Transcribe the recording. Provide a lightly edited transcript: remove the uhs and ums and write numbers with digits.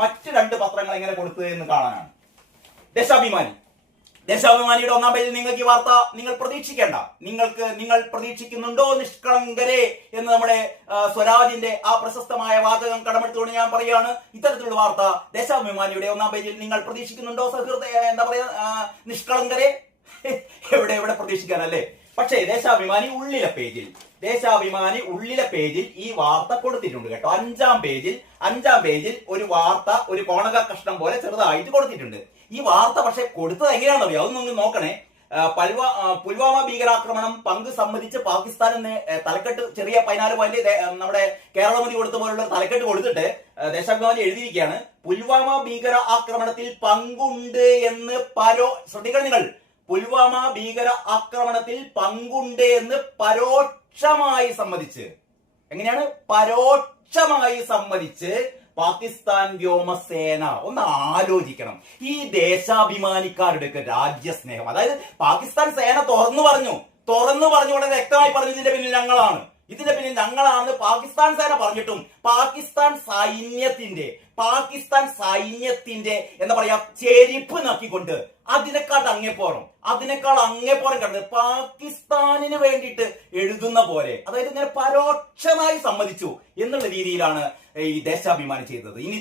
മറ്റ് രണ്ട് പത്രങ്ങൾ എങ്ങനെ കൊടുത്തത് എന്ന് കാണാനാണ്. ദേശാഭിമാനിയുടെ ഒന്നാം പേജിൽ നിങ്ങൾക്ക് ഈ വാർത്ത നിങ്ങൾ പ്രതീക്ഷിക്കേണ്ട. നിങ്ങൾ പ്രതീക്ഷിക്കുന്നുണ്ടോ നിഷ്കളങ്കരെ എന്ന് നമ്മുടെ സ്വരാജിന്റെ ആ പ്രശസ്തമായ വാചകം കടമെടുത്തുകൊണ്ട് ഞാൻ പറയുകയാണ്. ഇത്തരത്തിലുള്ള വാർത്ത ദേശാഭിമാനിയുടെ ഒന്നാം പേജിൽ നിങ്ങൾ പ്രതീക്ഷിക്കുന്നുണ്ടോ എന്താ പറയാ നിഷ്കളങ്കരെ? എവിടെ പ്രതീക്ഷിക്കാനല്ലേ? പക്ഷേ ദേശാഭിമാനി ഉള്ളിലെ പേജിൽ ഈ വാർത്ത കൊടുത്തിട്ടുണ്ട് കേട്ടോ. അഞ്ചാം പേജിൽ ഒരു വാർത്ത ഒരു കോണക കഷ്ണം പോലെ ചെറുതായിട്ട് കൊടുത്തിട്ടുണ്ട്. ഈ വാർത്ത പക്ഷെ കൊടുത്തത് എങ്ങനെയാണെന്ന് അറിയാം. അതൊന്നും നോക്കണേ. പുൽവാമ ഭീകരാക്രമണം പങ്ക് സമ്മതിച്ച് പാകിസ്ഥാനിന് തലക്കെട്ട് ചെറിയ 14 പോയിന്റ് നമ്മുടെ കേരളമതി കൊടുത്ത പോലുള്ള തലക്കെട്ട് കൊടുത്തിട്ട് ദേശാഭിമാനി എഴുതിയിരിക്കുകയാണ്, പുൽവാമ ഭീകര ആക്രമണത്തിൽ പങ്കുണ്ട് എന്ന് ശ്രദ്ധിക്കണം നിങ്ങൾ, പുൽവാമ ഭീകര ആക്രമണത്തിൽ പങ്കുണ്ട് എന്ന് പരോക്ഷമായി സമ്മതിച്ച്. എങ്ങനെയാണ്? പരോക്ഷമായി സമ്മതിച്ച് പാകിസ്ഥാൻ വ്യോമസേന. ഒന്ന് ആലോചിക്കണം ഈ ദേശാഭിമാനിക്കാരുടെയൊക്കെ രാജ്യസ്നേഹം. അതായത് പാകിസ്ഥാൻ സേന തുറന്നു പറഞ്ഞു വളരെ വ്യക്തമായി പറഞ്ഞു, ഇതിന്റെ പിന്നിൽ ഞങ്ങളാണ് പാകിസ്ഥാൻ സേന പറഞ്ഞിട്ടും പാകിസ്ഥാൻ സൈന്യത്തിന്റെ എന്താ പറയാ ചെരിപ്പ് നക്കിക്കൊണ്ട് അതിനേക്കാൾ അങ്ങേപ്പോറും കണ്ടത് പാകിസ്ഥാനിന് വേണ്ടിയിട്ട് എഴുതുന്ന പോലെ, അതായത് ഇങ്ങനെ പരോക്ഷമായി സമ്മതിച്ചു എന്നുള്ള രീതിയിലാണ് ഈ ദേശാഭിമാനി ചെയ്തത്. ഇനി